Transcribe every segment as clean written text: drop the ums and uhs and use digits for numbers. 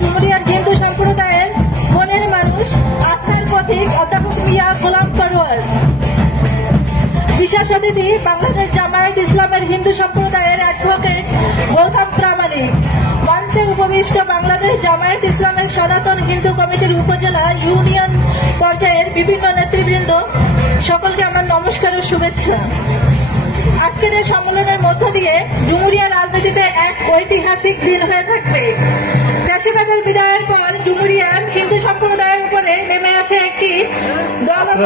ডুমুরিয়ার হিন্দু সম্প্রদায়ের মনের মানুষ, আস্থার প্রতীক অধ্যাপক মিয়া গোলাম পরোয়ার। বিশেষ অতিথি বাংলাদেশ জামায়াত ইসলামের হিন্দু সম্প্রদায়ের অ্যাডভোকেট গৌতম প্রামাণিক। মঞ্চে উপবিষ্ট বাংলাদেশ জামায়াত ইসলামের সনাতন হিন্দু কমিটির উপজেলা ইউনিয়ন পর্যায়ের বিভিন্ন নেতৃবৃন্দ, সকলকে আমার নমস্কার ও শুভেচ্ছা। আজকের এই সম্মেলনের মধ্য দিয়ে ডুমুরিয়া রাজনীতিতে এক ঐতিহাসিক দিন হয়ে থাকবে। ফ্যাসিবাদের বিদায়ের পর ডুমুরিয়ার হিন্দু সম্প্রদায়ের উপরে নেমে আসে একটি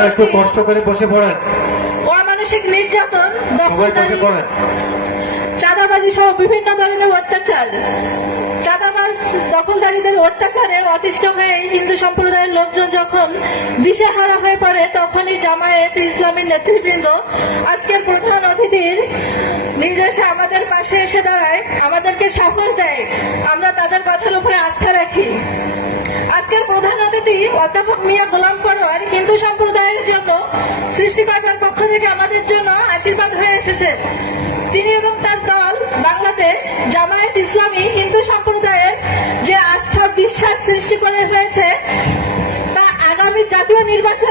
একটু কষ্ট করে বসে পড়েন, অমানসিক নির্যাতন, বসে পড়েন। চাঁদাবাজি সহ বিভিন্ন ধরনের অত্যাচার। চাঁদাবাজ দখলদারীদের অত্যাচারে অতিষ্ঠ হয়ে হিন্দু সম্প্রদায়ের লোকজন যখন দিশেহারা হয়ে পড়ে, তখনই জামায়াত ইসলামী নেতৃবৃন্দ আজকের প্রধান অতিথির নির্দেশে আমাদের পাশে এসে দাঁড়ায়, আমাদেরকে সাহস দেয়, আমরা তাদের কথার উপরে আস্থা রাখি। আজকের প্রধান অতিথি অধ্যাপক মিয়া গোলাম পরোয়ার হিন্দু সম্প্রদায়ের জন্য সৃষ্টিকর্তার পক্ষ থেকে আমাদের জন্য আশীর্বাদ হয়ে এসেছে। তিনি এবং তার দল বাংলাদেশ জামায়াত ইসলামী হিন্দু সম্প্রদায়ের যে আস্থা বিশ্বাস সৃষ্টি করে হয়েছে, তা আগামী জাতীয় নির্বাচন